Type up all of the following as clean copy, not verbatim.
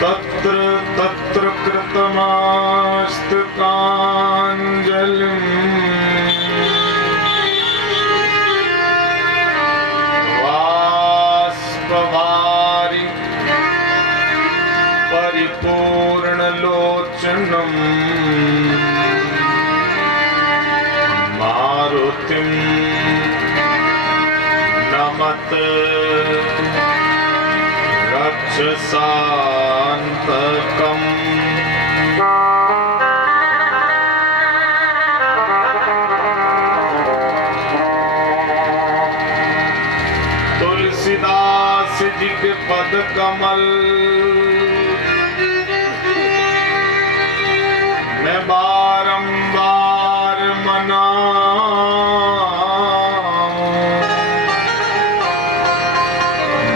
तत्र तत्र कृतमास्तकाञ्जलिम् वाष्पवारि परिपूर्णलोचनम् मारुतिं नमत रक्षसान्तकम्। तुलसीदास जी के पद कमल मैं बारंबार मनाऊं,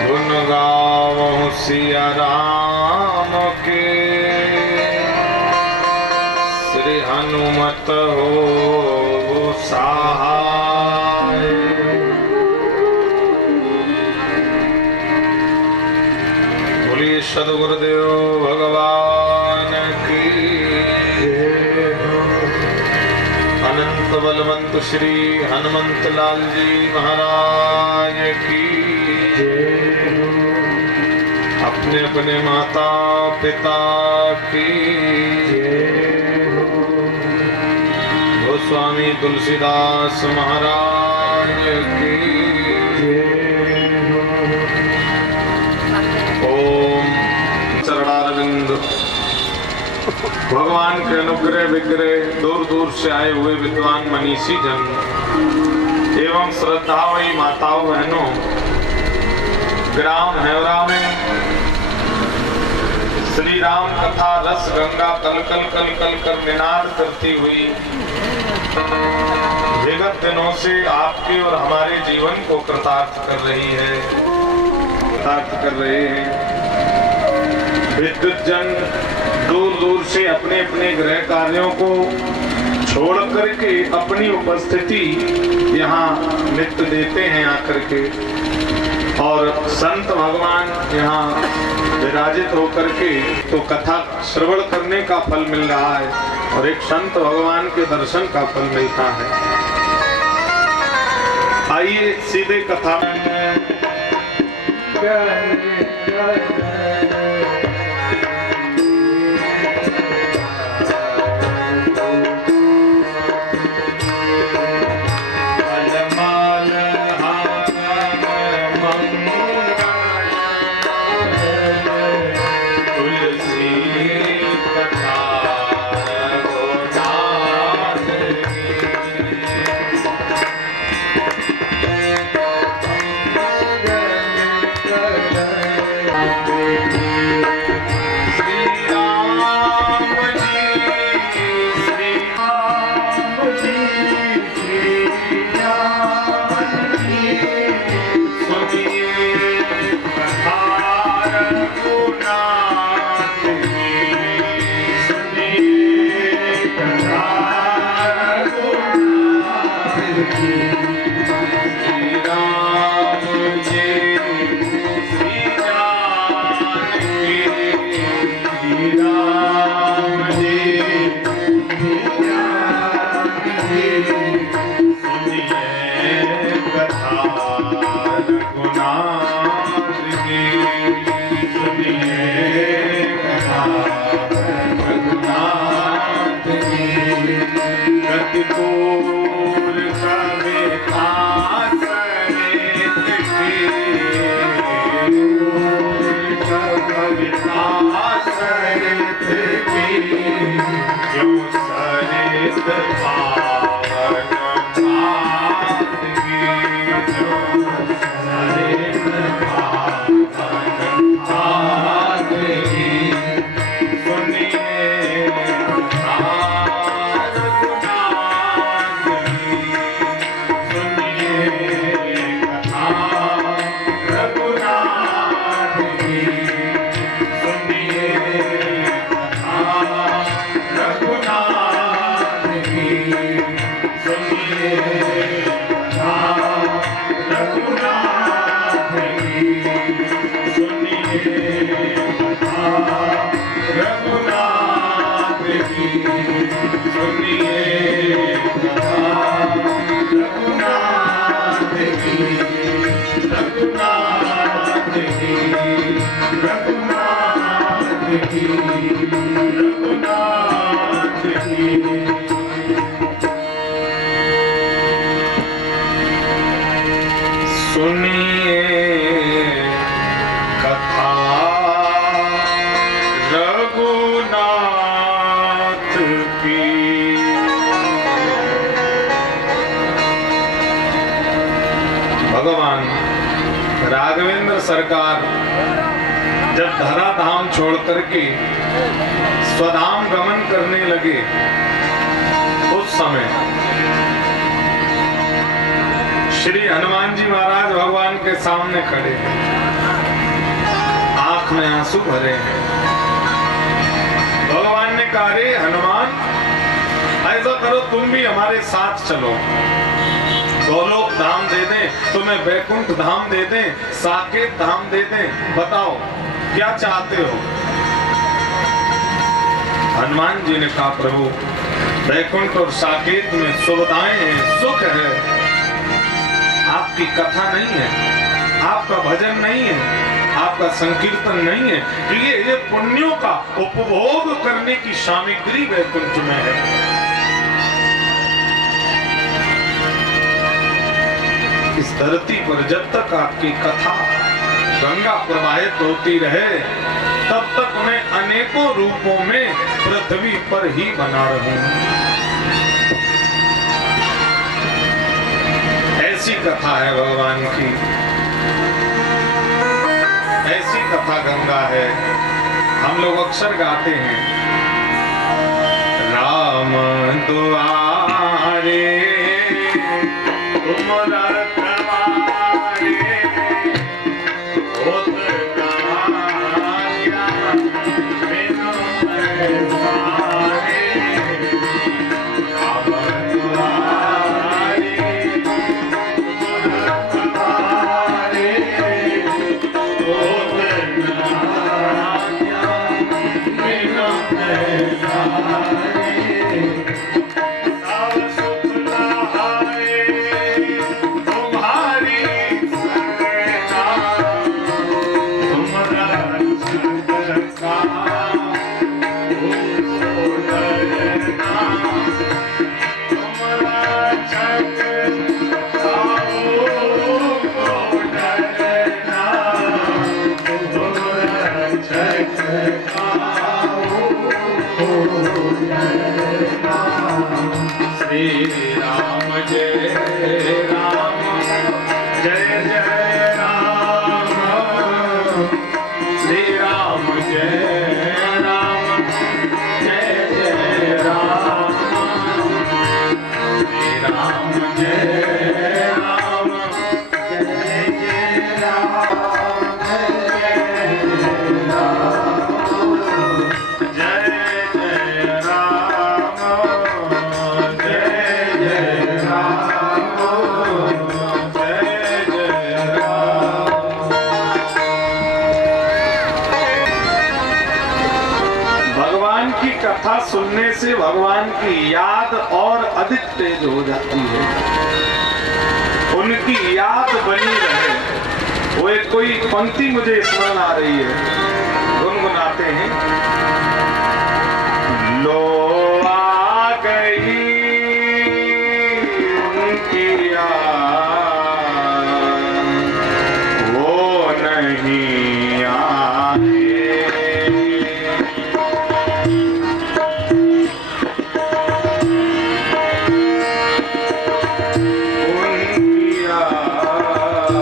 गुन गाऊं सिया राम के, श्री हनुमत हो सहाय। बोलिए सद्गुरुदेव भगवान की। अनंत बलवंत श्री हनुमंत लाल जी महाराज की। अपने अपने माता पिता की। गोस्वामी तुलसीदास महाराज की। ओम चरणारविंद। भगवान के अनुग्रह विग्रह दूर दूर से आए हुए विद्वान मनीषी जन एवं श्रद्धामयी माताओं बहनों, ग्राम हेवरा में श्री राम कथा रस गंगा कल कल कल कल कर निनाद करती हुई विगत दिनों से आपके और हमारे जीवन को कृतार्थ कर रही है, कृतार्थ कर रहे हैं। विद्युत जन दूर दूर से अपने अपने गृह कार्यों को छोड़ करके अपनी उपस्थिति यहाँ नित्य देते हैं आकर के, और संत भगवान यहाँ विराजित होकर के तो कथा श्रवण करने का फल मिल रहा है और एक संत भगवान के दर्शन का फल मिलता है। आइए सीधे कथा में। सुनिए सुनिए कथा रघुनाथ की। भगवान राघवेंद्र सरकार जब धराधाम छोड़ करके स्वधाम गमन करने लगे, उस समय श्री हनुमान जी महाराज भगवान के सामने खड़े हैं, आंख में आंसू भरे हैं। भगवान ने कहा, रे हनुमान, ऐसा करो तुम भी हमारे साथ चलो, गोलोक धाम दे दें तुम्हें, वैकुंठ धाम दे दें, साकेत धाम दे दें, बताओ क्या चाहते हो। हनुमान जी ने कहा, प्रभु वैकुंठ और साकेत में सुविधाएं हैं, सुख है, आपकी कथा नहीं है, आपका भजन नहीं है, आपका संकीर्तन नहीं है, ये पुण्यों का उपभोग करने की सामग्री वैकुंठ में है। इस धरती पर जब तक आपकी कथा गंगा प्रवाहित होती रहे, तब तक मैं अनेकों रूपों में पृथ्वी पर ही बना रहूंगा। ऐसी कथा है भगवान की, ऐसी कथा गंगा है। हम लोग अक्सर गाते हैं, राम दुआरे तुम रखवारे, होत कहानियां बिनु पैसारे, राम दुआरे तुम रखवारे, होत कहानियां बिनु पैसारे, सब सुख लहाए तुम्हारी सेना, तुम रक्षक का हो डरना, तुम रक्षक का हो डरना, तुम रक्षक का हो डरना। श्री राम जय राम, जय जय राम, श्री राम जय राम, जय जय राम, श्री राम जय राम, जय जय राम, जय जय राम, जय जय राम, जय जय राम। भगवान की कथा सुनने से भगवान की याद और अधिक तेज हो जाती है, उनकी याद बनी रहे। वो एक कोई पंक्ति मुझे स्मरण आ रही है, गुनगुनाते हैं, लो आ गई उनकी याद, वो नहीं आए, उनकी याद,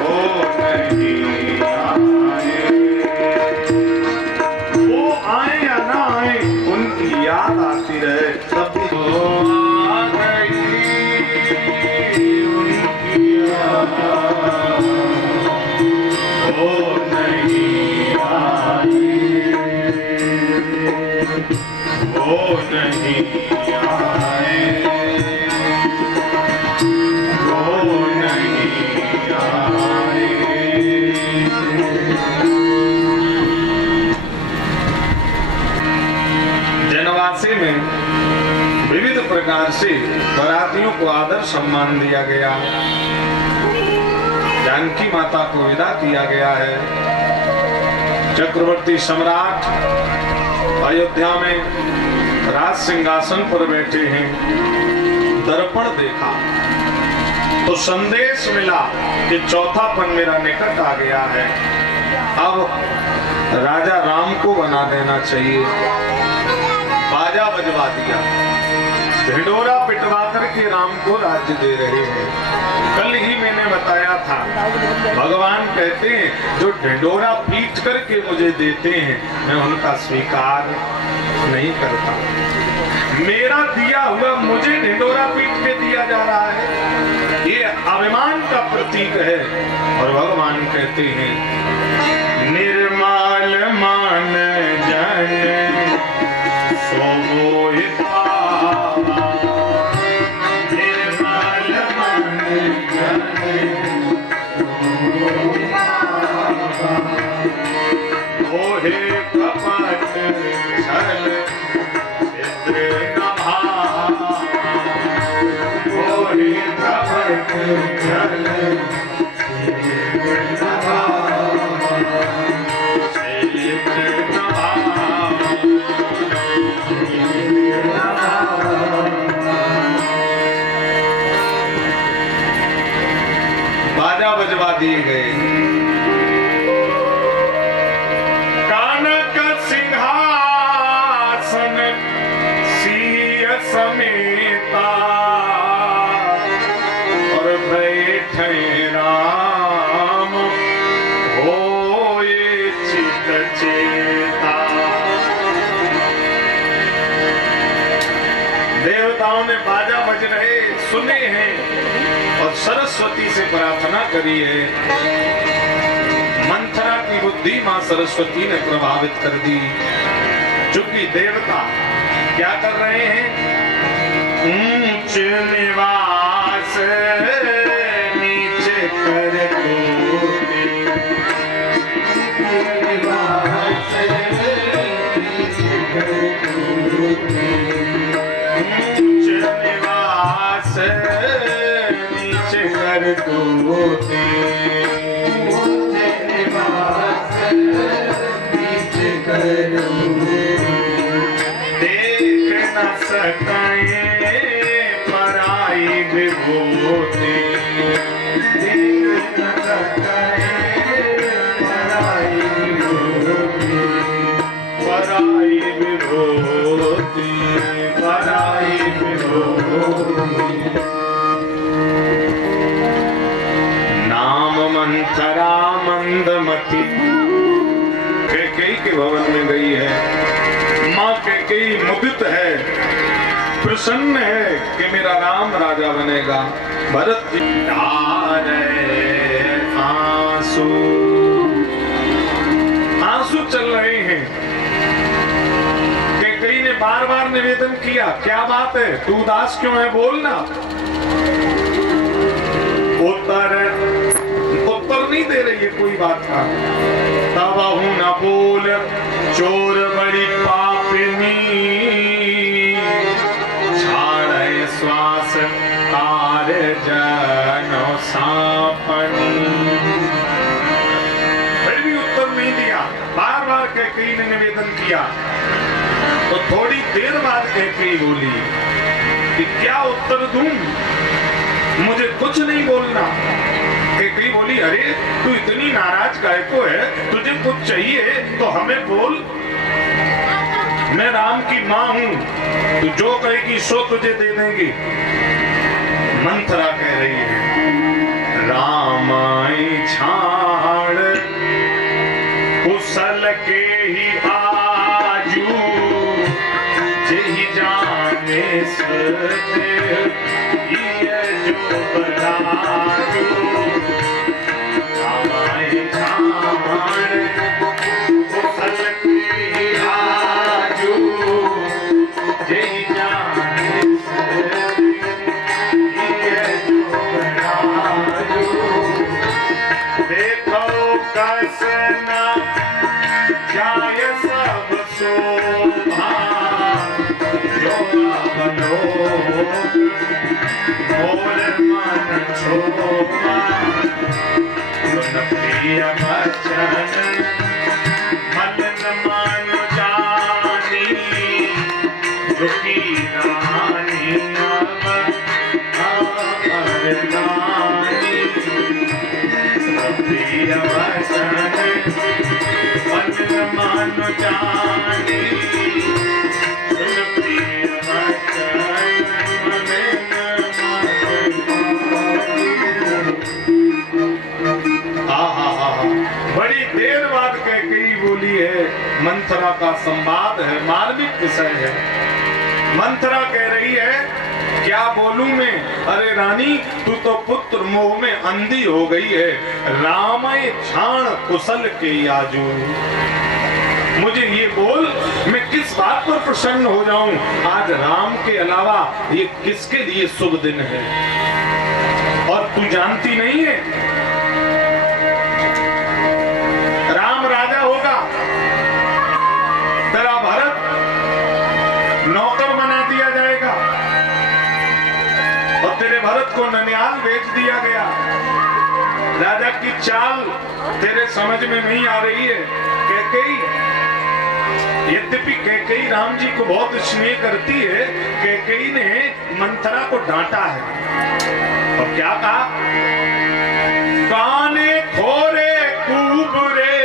वो नहीं आए। वो आए या ना आए, उनकी याद आती रहे, तब भी वो आ गई उनकी याद, वो नहीं आई, वो नहीं आए, वो नहीं आए। जनवासी में विविध प्रकार से बरातियों को आदर सम्मान दिया गया, जानकी माता को विदा किया गया है। चक्रवर्ती सम्राट अयोध्या में राज सिंहासन पर बैठे हैं, दर्पण देखा, तो संदेश मिला कि चौथापन मेरा निकट आ गया है, अब राजा राम को बना देना चाहिए। बाजा बजवा दिया, ढिंडोरा पिटवा करके राम को राज्य दे रहे हैं। कल ही मैंने बताया था, भगवान कहते हैं जो ढिंडोरा पीट करके मुझे देते हैं मैं उनका स्वीकार नहीं करता। मेरा दिया हुआ मुझे ढिंडोरा पीट के दिया जा रहा है, ये अभिमान का प्रतीक है। और भगवान कहते हैं निर्मल मान जन सो मोहित पावा, निर्मल मान जन मोहे कपट छल चित्र न भावा, मोहे कपट छल चित्र न भावा, चित्र न भावा, चित्र न भावा। बाजा बजवा दिए गए, कानक सिंहासन सिंह समेता और बैठे राम होए चित चेता। देवताओं ने बाजा बज रहे सुने हैं और सरस्वती से प्रार्थना करी है। मंथरा की बुद्धि मां सरस्वती ने प्रभावित कर दी। चूंकि देवता क्या कर रहे हैं, ऊंच निवास नीचे कर कोटि, निवास नीचे कर कोटि, ऊंच निवास नीचे कर कोटि, देख न सके पराई विभूति, देख न सके पराई विभूति, पराई विभूति, पराई विभूति। नाम मंथरा मंदमती कैकेयी के भवन में गई है। माँ कैकेयी मुदित है, प्रसन्न है कि मेरा राम राजा बनेगा। भरत जी आंसू आंसू चल रहे हैं। कैकेयी ने बार बार निवेदन किया, क्या बात है, तू उदास क्यों है, बोलना। उत्तर नहीं दे रही है कोई बात का। तब न बोल चोर बड़ी पापिनी, छाड़े श्वास कार जनो सापनी। फिर भी उत्तर नहीं दिया, बार बार कैकेयी ने निवेदन किया। तो थोड़ी देर बाद कैकेयी बोली कि क्या उत्तर दूं, मुझे कुछ नहीं बोलना। कैकेयी बोली, अरे तू इतनी नाराज काहे को है, तुझे कुछ चाहिए तो हमें बोल, मैं राम की माँ हूँ, तू जो कहेगी सो तुझे दे देंगे। मंथरा कह रही है रामाई छाड़ कुशल के ही आजू, जेहि जाने सते ये जो बलाजू। रामाई छाड़ कुशल के ही आजू, जेहि जाने सते ये जो बलाजू। देखो कसना जाय सब शोभा, जो बनो मोर मन शोभा, प्रिय वचन मन मानो जाने, सुन प्रिय वचन मन मानो। बड़ी देर बाद कैकेयी बोली है, मंथरा का संवाद है, मार्मिक विषय है। मंथरा कह रही है क्या बोलूं मैं, अरे रानी तू तो पुत्र मोह में अंधी हो गई है, रामय क्षाण कुशल के आजू। मुझे ये बोल मैं किस बात पर प्रसन्न हो जाऊं, आज राम के अलावा ये किसके लिए शुभ दिन है। और तू जानती नहीं है राम राजा होगा, तेरा भरत नौकर बना दिया जाएगा और तेरे भरत को ननिहाल बेच दिया गया। राजा की चाल तेरे समझ में नहीं आ रही है। कैकेयी, यद्यपि कैकेयी राम जी को बहुत स्नेह करती है, कैकेयी ने मंथरा को डांटा है और क्या कहा, काने खोरे कुबरे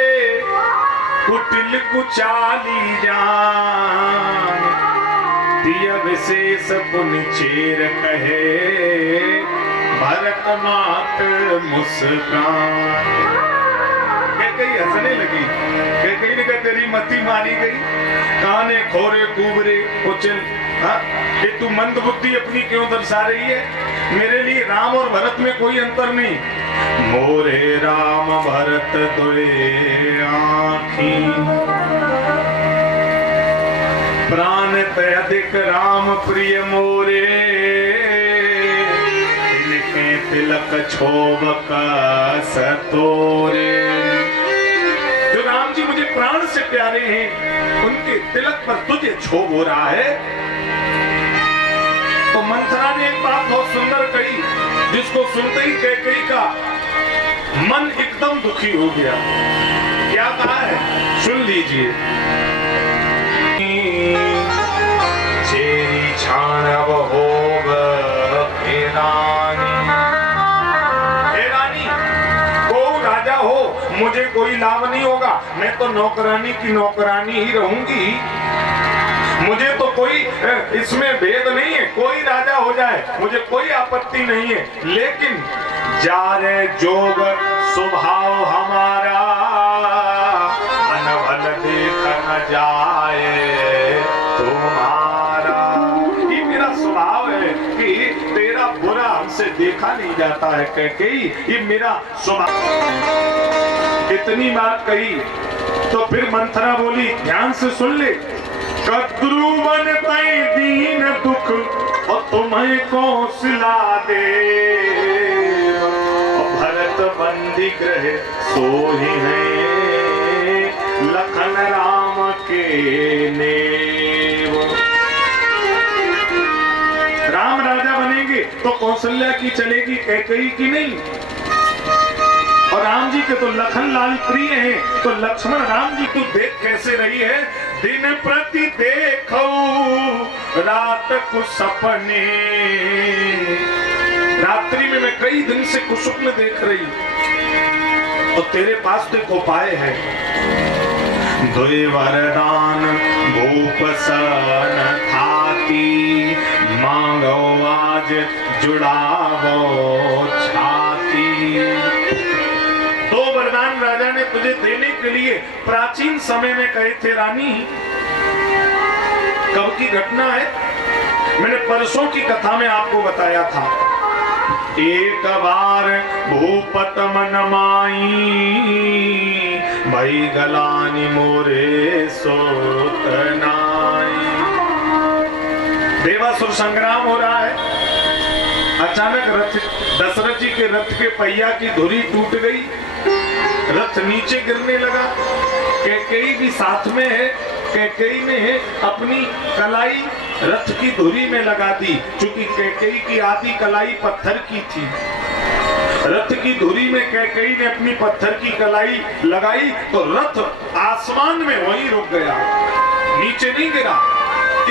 कुटिल कुचाली जान, दिया विशेष पुन चेर कहे भरत मात मुस्कान। कैकेयी हंसने लगी। कैकेयी ने कहा तेरी मती मारी गई, काने खोरे कुबरे कुचिल, ये तू मंद बुद्धि अपनी क्यों दर्शा रही है। मेरे लिए राम और भरत में कोई अंतर नहीं। मोरे राम भरत दुए आँखी, प्राण ते अधिक राम प्रिय मोरे, इनके तिलक छोबक सतोरे। जो राम जी मुझे प्राण से प्यारे हैं, उनके तिलक पर तुझे क्षोभ हो रहा है। तो मंथरा ने एक बात बहुत सुंदर कही, जिसको सुनते ही कैकेयी का मन एकदम दुखी हो गया। क्या कहा है सुन लीजिए। चेरी छाण अब होग हे रानी, हे रानी को राजा हो मुझे कोई लाभ नहीं होगा, मैं तो नौकरानी की नौकरानी ही रहूंगी। मुझे तो कोई इसमें भेद नहीं है, कोई राजा हो जाए मुझे कोई आपत्ति नहीं है, लेकिन जारे जोग स्वभाव हमारा, अनभल देख न जाए तुम्हारा। ये मेरा स्वभाव है कि तेरा बुरा हमसे देखा नहीं जाता है कैकेयी, ये मेरा स्वभाव। इतनी बात कही तो फिर मंथरा बोली, ध्यान से सुन ले, कद्रुवन तई दीन दुख और तुम्हें कौशला दे, और भरत बंदी ग्रह सोही है लखन राम के नेव। राम राजा बनेंगे तो कौशल्या की चलेगी, कैकेयी की नहीं। और राम जी के तो लखन लाल प्रिय हैं, तो लक्ष्मण राम जी को देख कैसे रही है, दिन प्रति देखो रात को सपने। रात्रि में मैं कई दिन से कुसुम देख रही, और तेरे पास तो एक उपाय है। दुई वरदान भूप सन खाती, मांगो आज जुड़ावो छाती। दो वरदान राजा ने तुझे देने के लिए प्राचीन समय में कहे थे रानी। कब की घटना है, मैंने परसों की कथा में आपको बताया था। एक बार भूपत मन माई, भई गलानी मोरे सोत नाई। देवासुर संग्राम हो रहा है। अचानक रथ, दशरथ जी के रथ के पहिया की धुरी टूट गई, रथ नीचे गिरने लगा। कैकेयी भी साथ में है। कैकेयी ने अपनी कलाई रथ की धुरी में लगा दी, क्योंकि कैकेयी की आधी कलाई पत्थर की थी। रथ की धुरी में कैकेयी ने अपनी पत्थर की कलाई लगाई तो रथ आसमान में वहीं रुक गया, नीचे नहीं गिरा,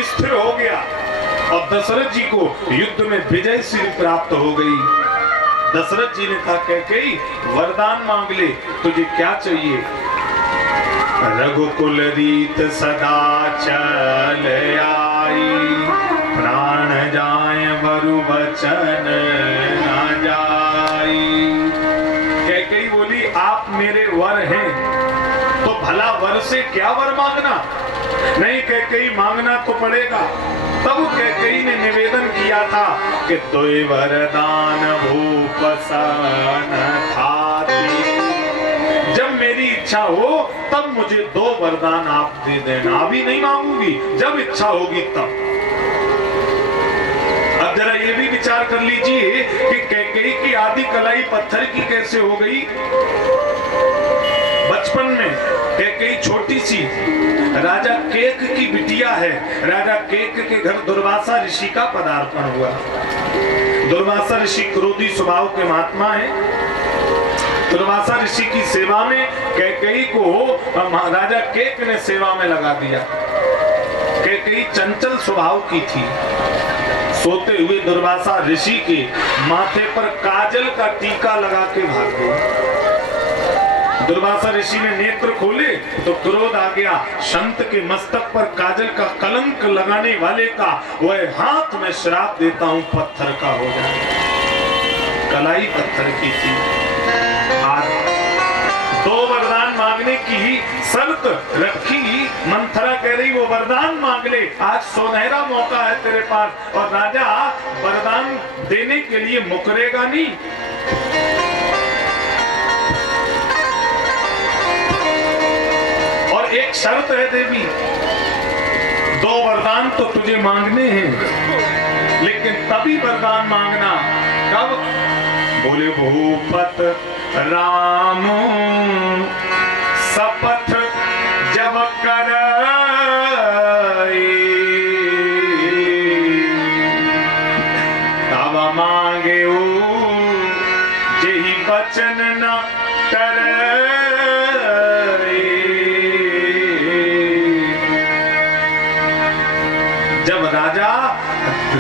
स्थिर हो गया। और दशरथ जी को युद्ध में विजय श्री प्राप्त हो गई। दशरथ जी ने कहा कैकेयी वरदान मांग ले, तुझे क्या चाहिए? रघुकुल रीत सदा चल आई, प्राण जाए वरु बचन न जाई। कैकेयी बोली आप मेरे वर हैं, तो भला वर से क्या वर मांगना? नहीं कैकेयी मांगना तो पड़ेगा। तब कैकेयी ने निवेदन किया था कि दोय वरदान भूप सन थाती, जब मेरी इच्छा हो तब मुझे 2 वरदान आप दे देना। अभी नहीं मांगूंगी, जब इच्छा होगी तब। अब जरा ये भी विचार कर लीजिए कि कैकेयी की आदि कलाई पत्थर की कैसे हो गई। बचपन में कैकेयी छोटी सी राजा केक की बिटिया है। राजा केक के घर दुर्वासा ऋषि का पदार्पण हुआ। दुर्वासा ऋषि क्रोधी स्वभाव के महात्मा है। दुर्वासा ऋषि की सेवा में कैकेयी को राजा केक ने सेवा में लगा दिया। कैकेयी चंचल स्वभाव की थी। सोते हुए दुर्वासा ऋषि के माथे पर काजल का टीका लगा के भाग गई। दुर्वासा ऋषि ने नेत्र खोले तो क्रोध आ गया। संत के मस्तक पर काजल का कलंक लगाने वाले का वह हाथ में श्राप देता हूं, पत्थर का हो जाए। कलाई पत्थर की थी। आज 2 वरदान मांगने की शर्त रखी। मंथरा कह रही वो वरदान मांग ले, आज सुनहरा मौका है तेरे पास। और राजा वरदान देने के लिए मुकरेगा नहीं। एक शर्त है देवी, 2 वरदान तो तुझे मांगने हैं, लेकिन तभी वरदान मांगना। कब? बोले भूपत राम शपथ जब करे, तब मांगे जेहि वचन न करे। राजा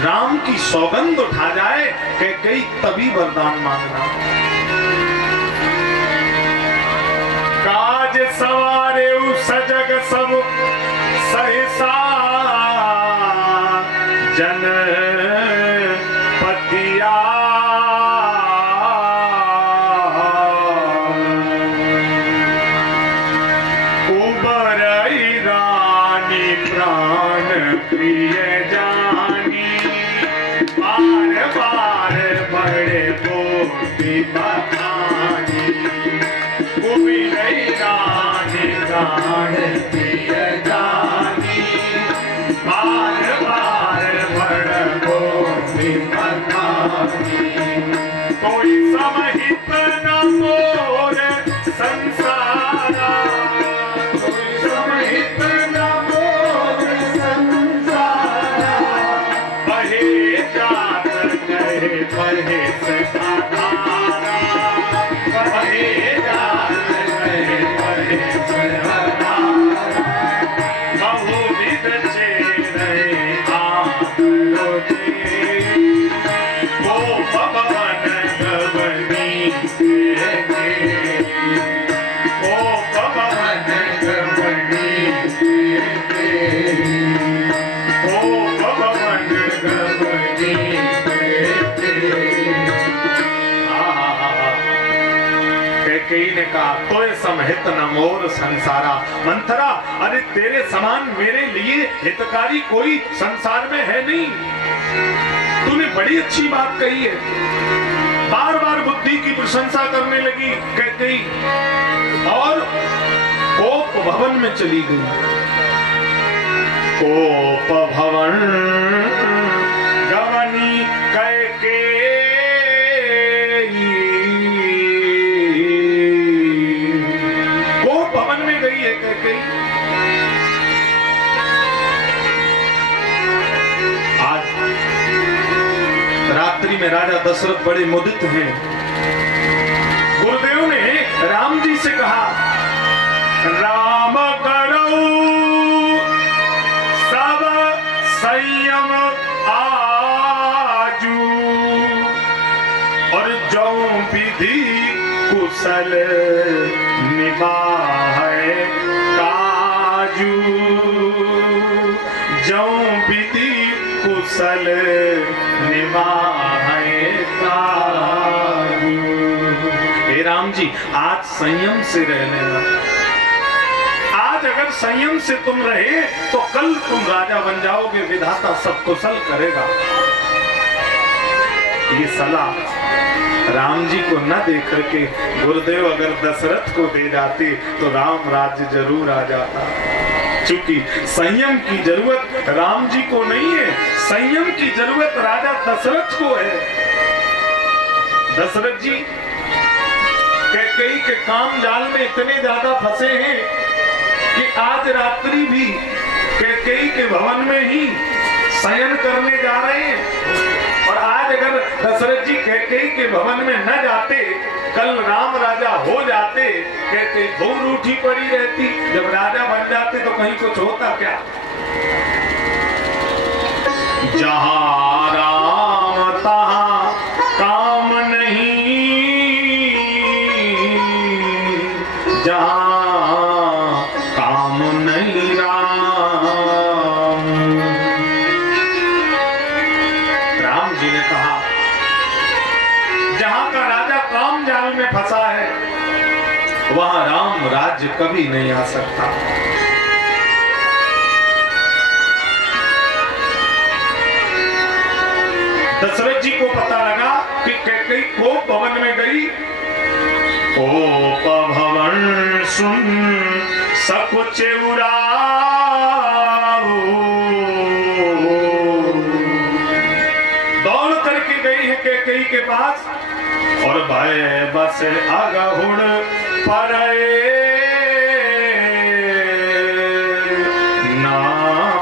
राम की सौगंध उठा जाए कैकेयी तभी वरदान मांगना। काज सवारे सजग सब सहसा, जन पतिया उबरई रानी प्राण प्रिय जानी, बार बार बड़े गोपी बखानी, उबरई रानी प्राण प्रिय जानी, बार बार बड़े गोपी बखानी। कोई समहित न मोर संसारा, कोई समहित न मोर संसारा, बहे जात कहे बहे सधारा, बहे जात कहे बहे सधारा, बहुविध चेहरे आलो दे, वो पवन गगनी के, वो पवन गगनी के, वो पवन गगनी के। कैकेयी ने कहा तोय समहित न मोर संसारा। मंथरा, अरे तेरे समान मेरे लिए हितकारी कोई संसार में है नहीं। तूने बड़ी अच्छी बात कही है। बार बार बुद्धि की प्रशंसा करने लगी कैकेयी और कोप भवन में चली गई। कोप भवन गवनी कैकेयी, कोप भवन में गई है कैकेयी। आज रात्रि में राजा दशरथ बड़े मुदित हैं। गुरुदेव ने राम जी से कहा राम करो सब संयम आजू, और जो विधि कुशल निभाए काजू, जो विधि कुशल निभाए काजू। हे राम जी, आज संयम से रह लेना। आज अगर संयम से तुम रहे तो कल तुम राजा बन जाओगे, विधाता सब कुशल करेगा। ये सलाह राम जी को न देख करके गुरुदेव अगर दशरथ को दे जाते तो राम राज्य जरूर आ जाता। क्योंकि संयम की जरूरत राम जी को नहीं है, संयम की जरूरत राजा दशरथ को है। दशरथ जी कैकेयी के काम जाल में इतने ज्यादा फंसे हैं कि आज रात्रि भी कैकेयी के भवन में ही शयन करने जा रहे हैं। और आज अगर दशरथ जी कैकेयी के भवन में न जाते, कल राम राजा हो जाते, कैकेयी दूर उठी पड़ी रहती। जब राजा बन जाते तो कहीं कुछ होता क्या? जहां राम तहां काम नहीं, जहां काम नहीं राम। राम जी ने कहा जहां का राजा काम जाल में फंसा है वहां राम राज्य कभी नहीं आ सकता। दशरथ जी को पता लगा कि कैकेयी को भवन में गई। ओ भवन सुन सकुच उड़ाओ, दौड़ करके गई है कैकेयी के पास और भय बस अगहुण परे ना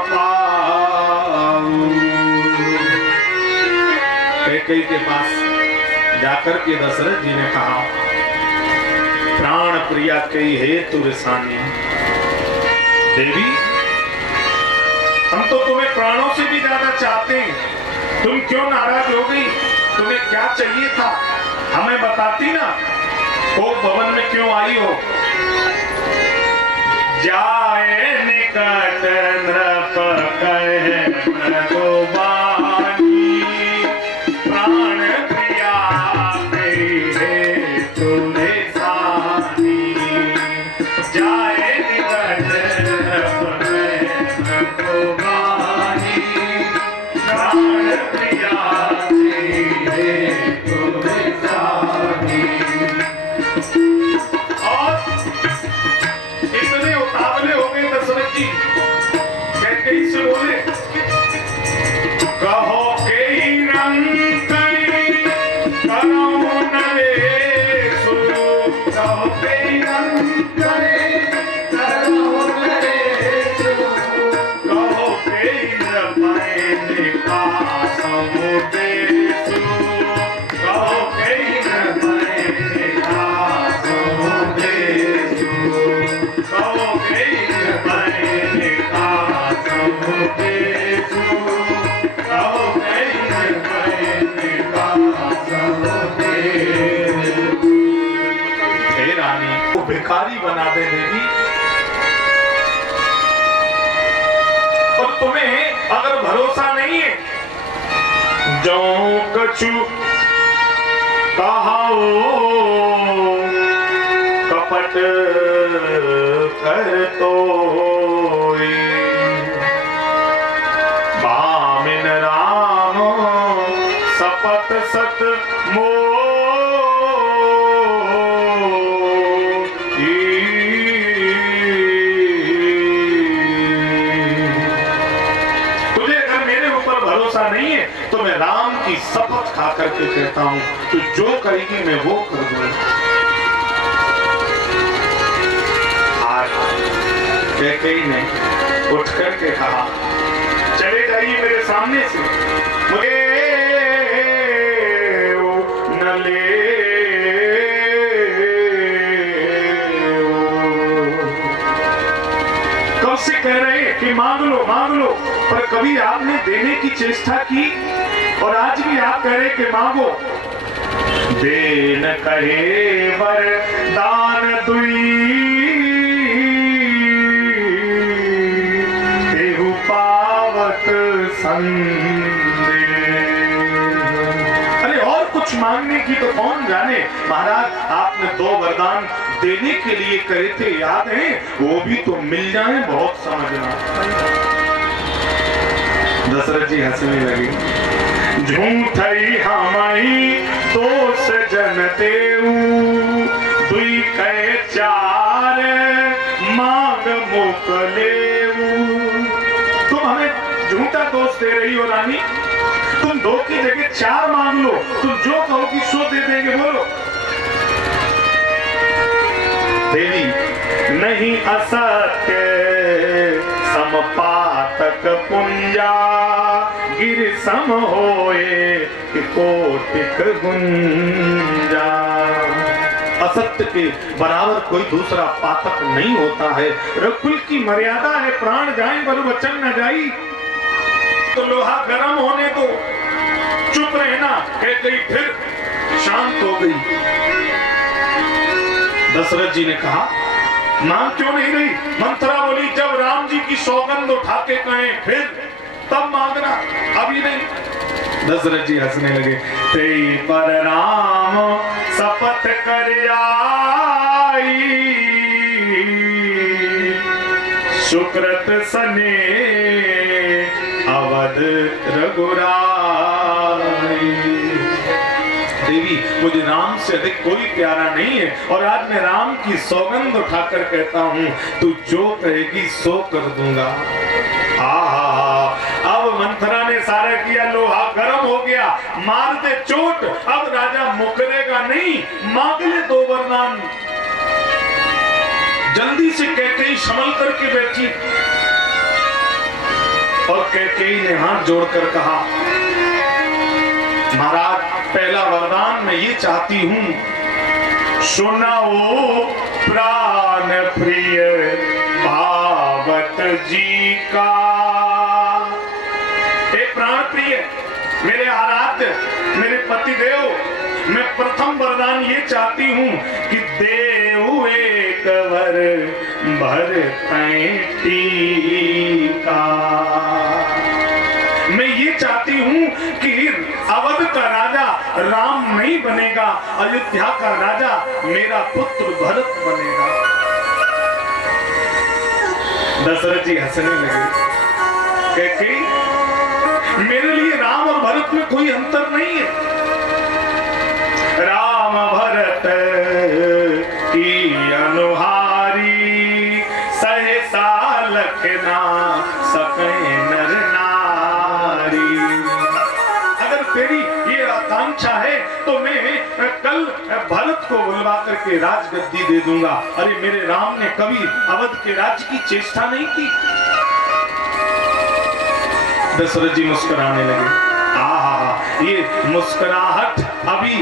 पाऊं। कैकेयी के पास जाकर के दशरथ जी ने कहा, प्राण प्रिया कई हेतु रिसानी, देवी हम तो तुम्हें प्राणों से भी ज्यादा चाहते हैं, तुम क्यों नाराज हो गई? तुम्हें क्या चाहिए था? हमें बताती ना, कोप भवन में क्यों आई हो? जाए निकट नृप कहे मृदुबानी, प्राण प्रिया कई हेतु रिसानी। जाए निकट नृप कहे मृदुबानी, प्राण प्रिया कई हेतु रिसानी। और इतने उतावले हो गए दशरथ जी, कैकेयी से बोले, कहो के नंदनी करो नरेशु, कहो के नंदनी करो नरेशु, कहो के नृपैन का समुदेशु, कहो के नृपैन का समुदेशु, कहो के नृपैन का समुदेशु, कहो के नृपैन का समुदेशु। हे रानी, को भिखारी बना दे देगी। और तुम्हें अगर भरोसा नहीं है, जो कछु कहाओ कपट कर तो बामिन राम सपत सत मो नहीं है तो मैं राम की शपथ खा करके कहता हूं, तो जो करेगी मैं वो कर दूंगा। आज कैकेयी ने उठ करके कहा, चले जाइए मेरे सामने से, मुझे न ले। कब से कह रहे हैं कि मांग लो मांग लो, पर कभी आपने देने की चेष्टा की? और आज भी आप कह रहे कि मांगो। देन कहे वरदान दुई, तेहु पावत संदेह। अरे और कुछ मांगने की तो कौन जाने। महाराज आपने 2 वरदान देने के लिए करे थे, याद है? वो भी तो मिल जाए, बहुत समझना। दशरथ जी हंसने लगे। झूठई हमाई दोष जन देऊ, दुई कहे 4 मांग मोकलेऊ। तुम हमें झूठा दोष दे रही हो रानी। तुम 2 की जगह 4 मांग लो, तुम जो कहोगी सो दे देंगे। बोलो। देवी नहीं असत्य समपातक पुंजा, गिर सम होए कोटिक गुंजा। असत्य के बराबर कोई दूसरा पातक नहीं होता है। रघुकुल की मर्यादा है, प्राण जाए पर वचन न जाई। तो लोहा गर्म होने दो, चुप रहना। कह गई फिर शांत हो गई। दशरथ जी ने कहा मां क्यों नहीं रही? मंत्रा बोली जब राम जी की सौगंध उठा के कहें फिर तब मांगना, अभी नहीं। दशरथ जी हंसने लगे। ते पर राम शपथ कर आई, सुकृत सने अवध रघुराई। देवी मुझे राम से अधिक कोई प्यारा नहीं है, और आज मैं राम की सौगंध उठाकर कहता हूँ तू जो कहेगी सो कर दूंगा। अब मंथरा ने सारा किया, लोहा गर्म हो गया, मार दे चोट। अब राजा मुकरेगा नहीं, मांग ले 2 वरदान। जल्दी से कैकेयी संभल करके बैठी, और कैकेयी ने हाथ जोड़कर कहा महाराज पहला वरदान मैं ये चाहती हूं, सुनाओ प्राण प्रिय भावत जी का। हे प्राण प्रिय, मेरे आराध्य, मेरे पतिदेव, मैं प्रथम वरदान ये चाहती हूं कि देव एक वर भर टीका। मैं ये चाहती हूं कि अवध का राजा राम नहीं बनेगा, अयोध्या का राजा मेरा पुत्र भरत बनेगा। दशरथ जी हंसने लगे। कैकेयी मेरे लिए राम और भरत में कोई अंतर नहीं है। राम भरत की अनुहारी, सहसा लखना सके नर नारी। अगर तेरी ये आकांक्षा है तो मैं कल भरत को बुलवा करके राजगद्दी दे दूंगा। अरे मेरे राम ने कभी अवध के राज्य की चेष्टा नहीं की। दशरथ जी मुस्कुराने लगे। ये मुस्कुराहट अभी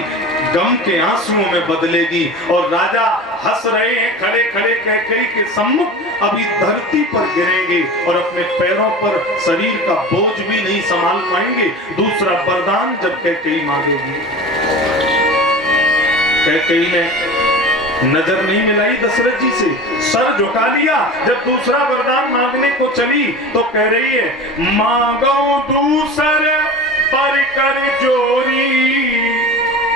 गम के आंसुओं में बदलेगी, और राजा हंस रहे हैं खड़े खड़े कैकेयी के सम्मुख, अभी धरती पर गिरेंगे और अपने पैरों पर शरीर का बोझ भी नहीं संभाल पाएंगे। दूसरा वरदान जब कैकेयी मांगेगी, कैकेयी ने नजर नहीं मिलाई दशरथ जी से, सर झुका लिया। जब दूसरा वरदान मांगने को चली तो कह रही है मांगो दूसर पर कर जोरी,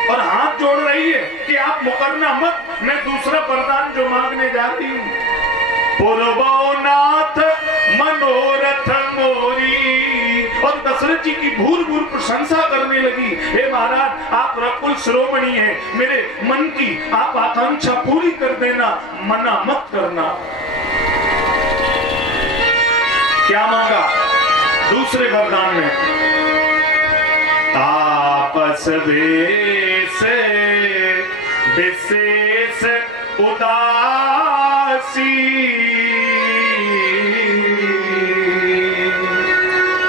और हाथ जोड़ रही है कि आप मुकरना मत, मैं दूसरा वरदान जो मांगने जाती हूँ। पूर्वनाथ मनोरथ मोरी, और दशरथ जी की भूर भूर प्रशंसा करने लगी। हे महाराज आप रघुकुल शिरोमणि हैं, मेरे मन की आप आकांक्षा पूरी कर देना, मना मत करना। क्या मांगा दूसरे वरदान में? तापस वेश विशेष उदासी,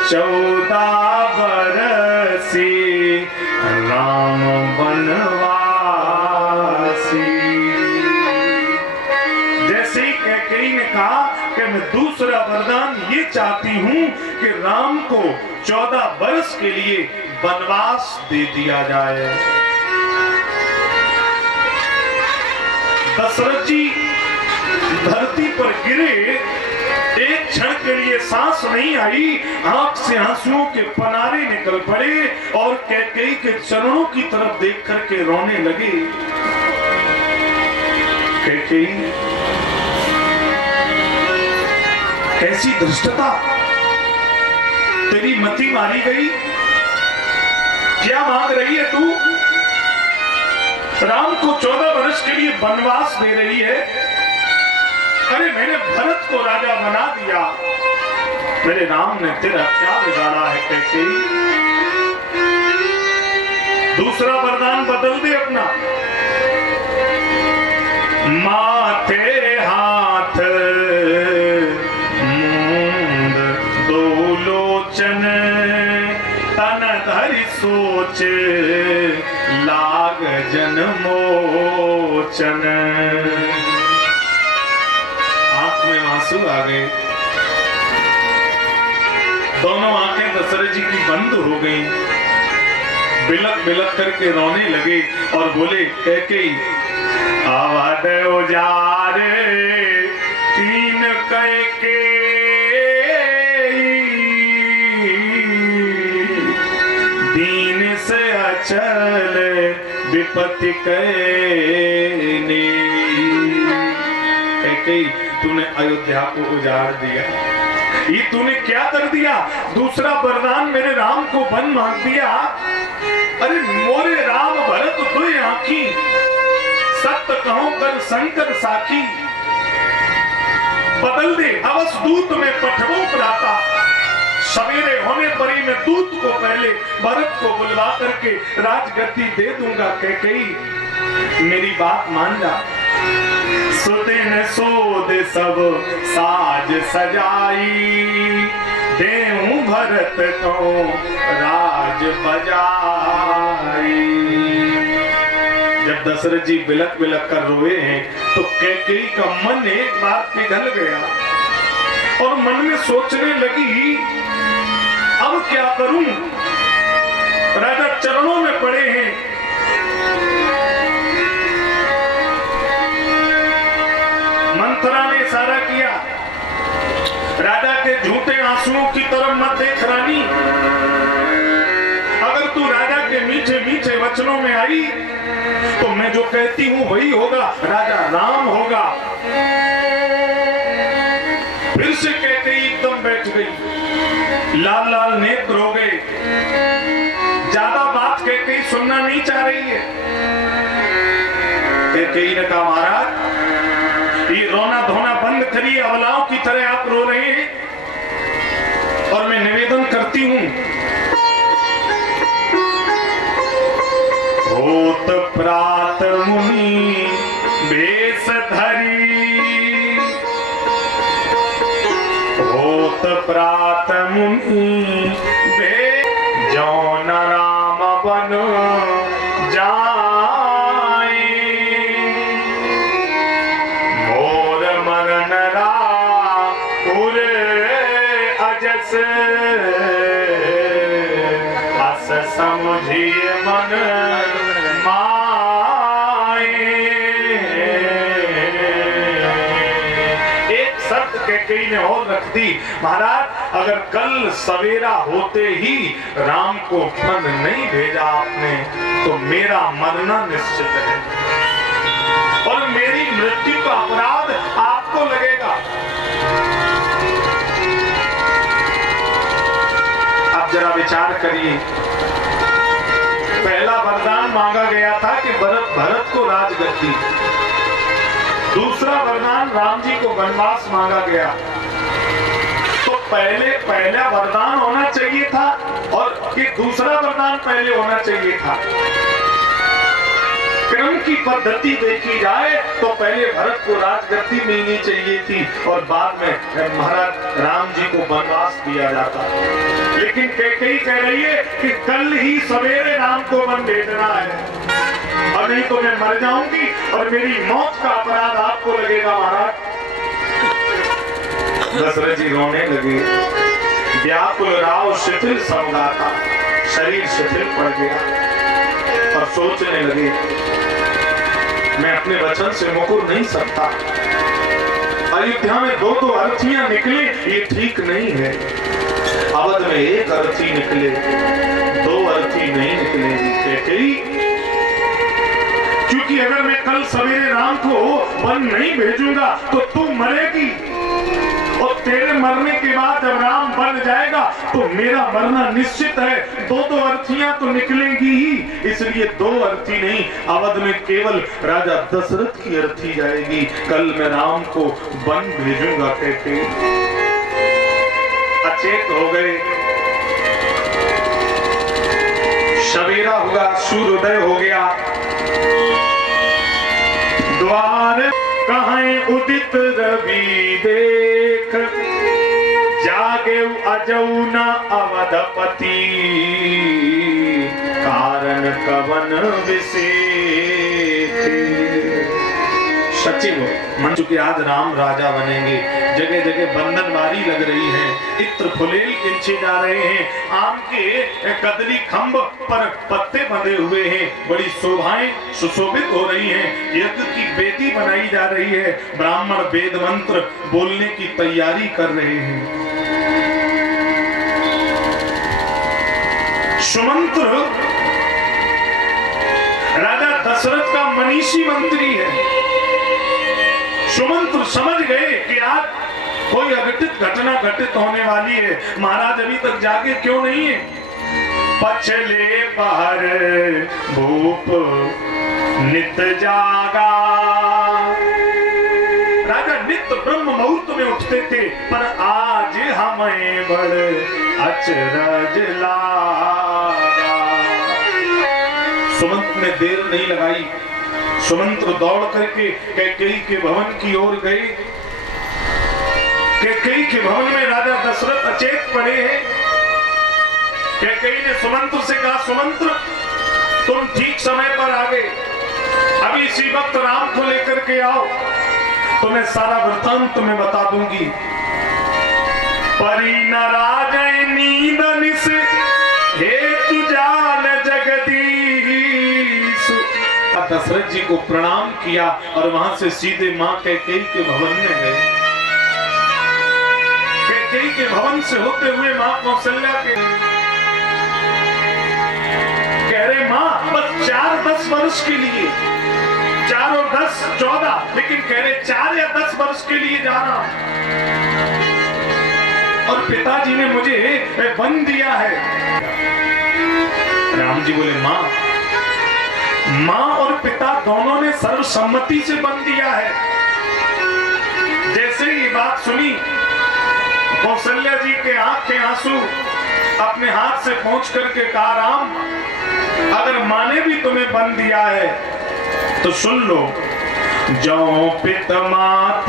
14 बरसी राम बनवासी। जैसे ही कैकेयी ने कहा कि मैं दूसरा वरदान ये चाहती हूं कि राम को 14 बरस के लिए वनवास दे दिया जाए। दशरथ जी धरती पर गिरे, एक क्षण के लिए सांस नहीं आई, आंख से आंसुओं के पनारे निकल पड़े और कैकेयी के चरणों की तरफ देख करके रोने लगे। कैकेयी, कैसी धृष्टता, तेरी मति मारी गई। क्या मांग रही है तू? राम को 14 वर्ष के लिए वनवास दे रही है। अरे मैंने भरत को राजा बना दिया, मेरे राम ने तेरा क्या बिगाड़ा है कैकेयी? दूसरा वरदान बदल दे अपना। माथे हाथ मूंद दो लोचन, तन धरि सोच लाग जनमोचन। आंख में आंसू आ गए, दोनों आंखें दशरथ जी की बंद हो गई, बिलक बिलक करके रोने लगे और बोले कैकेयी, अवध उजारे तीन कैकेयी, दीन से अचल विपत्ति कैनी। कैकेयी, तूने अयोध्या को उजाड़ दिया, ये तूने क्या कर दिया? दूसरा वरदान मेरे राम को वन मांग दिया। अरे मोरे राम भरत दुई आंखी, सत्य कहूं कर शंकर साखी। बदल दे अवस दूत में पठवों प्राता, सवेरे होने पर ही मैं दूत को पहले भरत को बुलवा करके राजगद्दी दे दूंगा। कैकेयी मेरी बात मान जा। सुदिन सोद सब साज सजाई, देऊं भरत को राज बजाई। जब दशरथ जी बिलक बिलक कर रोए हैं तो कैकेयी का मन एक बार पिघल गया और मन में सोचने लगी, अब क्या करूं? राजा चरणों में पड़े हैं। मंथरा ने इशारा किया, राजा के झूठे आंसुओं की तरफ मत देख रानी, अगर तू राजा के मीठे मीठे वचनों में आई तो मैं जो कहती हूं वही होगा, राजा राम होगा। फिर से कैकेयी एकदम बैठ गई, लाल लाल नेत्र हो गए, ज्यादा बात कैकेयी सुनना नहीं चाह रही है। कैकेयी ने कहा, महाराज ये रोना धोना बंद करिए, अबलाओं की तरह आप रो रहे हैं और मैं निवेदन करती हूं, होत प्रात मुनि भेष धरी, होत प्रात मुनि भेष, जौन राम बन जाए, मोर मरण रापुर अजस, अस समझिए मन माए। एक शर्त कैकेयी ने और रख दी, महाराज अगर कल सवेरा होते ही राम को वन नहीं भेजा आपने तो मेरा मरना निश्चित है और मेरी मृत्यु का अपराध आपको लगेगा। अब जरा विचार करिए, पहला वरदान मांगा गया था कि भरत को राजगद्दी, दूसरा वरदान राम जी को वनवास मांगा गया, तो पहला वरदान होना चाहिए था और कि दूसरा वरदान पहले होना चाहिए था। क्रम की पद्धति देखी जाए तो पहले भरत को राजगद्दी मिलनी चाहिए थी और बाद में महाराज राम जी को वनवास दिया जाता, लेकिन कैकेयी कह रही है कि कल ही सवेरे राम को वन भेजना है और नहीं तो मैं मर जाऊंगी और मेरी मौत का अपराध आपको लगेगा। महाराज दशरथ जी रोने लगे, व्याकुल राव शिथिल समगाता, शरीर शिथिल पड़ गया और सोचने लगे मैं अपने वचन से मुकर नहीं सकता। अयोध्या में दो दो अर्थियां निकले, ये ठीक नहीं है। अवध में एक अर्थी निकले, दो अर्थी नहीं निकलेगी। कैकेयी, क्योंकि अगर मैं कल सवेरे राम को वन नहीं भेजूंगा तो तू मरेगी, और तेरे मरने के बाद जब राम बन जाएगा तो मेरा मरना निश्चित है। दो दो अर्थियां तो निकलेंगी ही, इसलिए दो अर्थी नहीं, अवध में केवल राजा दशरथ की अर्थी जाएगी। कल मैं राम को वन भेजूंगा कहते अचेत हो गए। सवेरा होगा, सूर्योदय हो गया। द्वार कहीं उदित रवि देख, जागे अजौ न अवधपति, कारण कवन विशेष। सचिव मन चुके आज राम राजा बनेंगे। जगह जगह बंधनवारी लग रही है, इत्र फुलेल खिंचे जा रहे हैं, आम के कदली खंभ पर पत्ते बंधे हुए हैं, बड़ी शोभाएं सुशोभित हो रही हैं, यज्ञ की बेदी बनाई जा रही है, ब्राह्मण वेद मंत्र बोलने की तैयारी कर रहे हैं। सुमंत्र राजा दशरथ का मनीषी मंत्री है। सुमंत्र समझ गए कि आज कोई अघटित घटना घटित होने वाली है। महाराज अभी तक जागे क्यों नहीं है? पछले पहर भूप नित जागा। राजा नित्य ब्रह्म मुहूर्त में उठते थे, पर आज हमें बड़ अचरज लागा। सुमंत ने देर नहीं लगाई। सुमंत्र दौड़ करके कैकेयी के भवन की ओर गए। कैकेयी के भवन में राजा दशरथ अचेत पड़े हैं। कैकेयी ने सुमंत्र से कहा, सुमंत्र तुम ठीक समय पर आ गए, अभी इसी वक्त राम को लेकर के आओ, तुम्हें सारा वृत्तांत तुम्हें बता दूंगी। परी न राजय नींद निस, हेतु जान जगदीश। दशरथ जी को प्रणाम किया और वहां से सीधे मां कैकेयी के भवन में गए। कैकेयी के भवन से होते हुए मां कौशल्या के कह रहे, मां बस 4-10 वर्ष के लिए, 4 और 10 14, लेकिन कह रहे 4 या 10 वर्ष के लिए जा रहा हूं, और पिताजी ने मुझे वन दिया है। राम जी बोले, मां और पिता दोनों ने सर्वसम्मति से बन दिया है। जैसे ये बात सुनी, कौशल्या जी के आंख के आंसू अपने हाथ से पोंछ करके कहा, राम अगर मां ने भी तुम्हें बन दिया है तो सुन लो, जो पित मात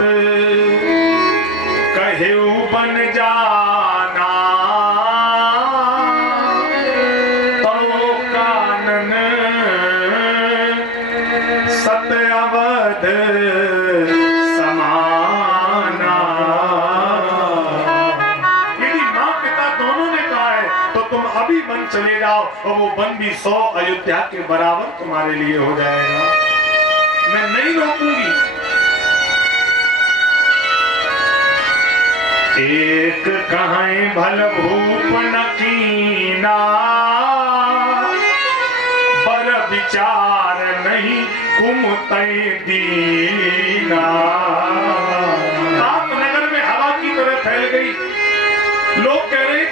कहेऊ बन जाना, तो कानन सत अवध समाना। यदि मां पिता दोनों ने कहा है तो तुम अभी वन चले जाओ, और वो वन भी 100 अयोध्या के बराबर तुम्हारे लिए हो जाएगा, मैं नहीं रोकूंगी। एक कहें भल भूप न कीना, पर विचार नहीं कुमतै दीना। आप नगर में हवा की तरह फैल गई। लोग कह रहे